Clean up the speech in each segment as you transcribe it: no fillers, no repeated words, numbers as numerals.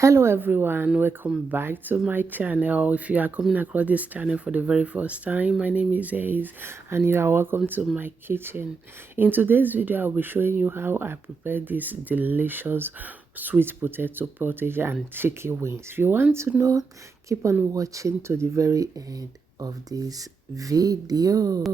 Hello everyone, welcome back to my channel. If you are coming across this channel for the very first time, my name is Ace and you are welcome to my kitchen. In today's video, I'll be showing you how I prepare this delicious sweet potato pottage and chicken wings. If you want to know, keep on watching to the very end of this video.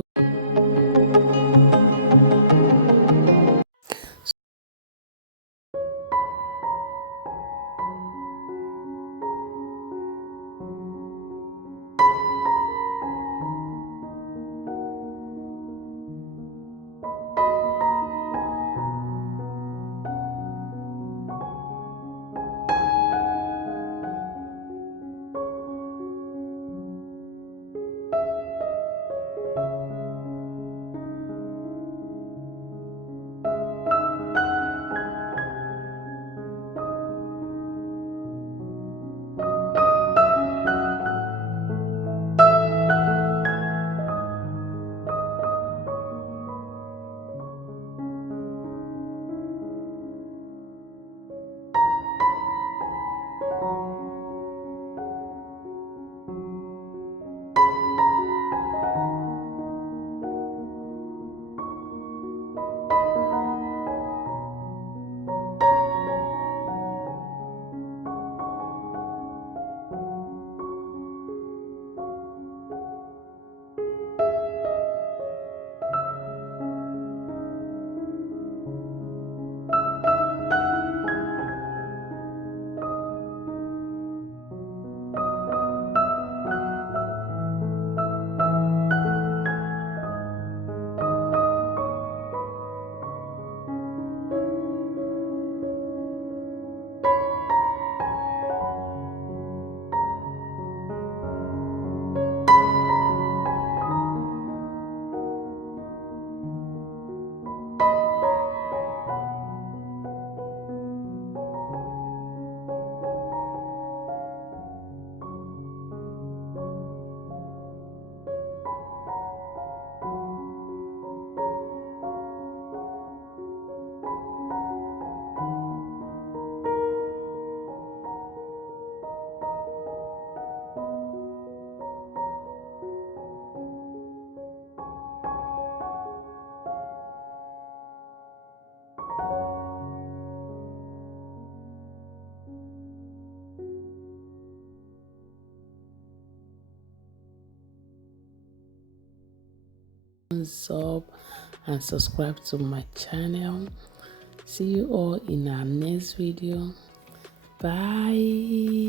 Thumbs up and subscribe to my channel. See you all in our next video. Bye.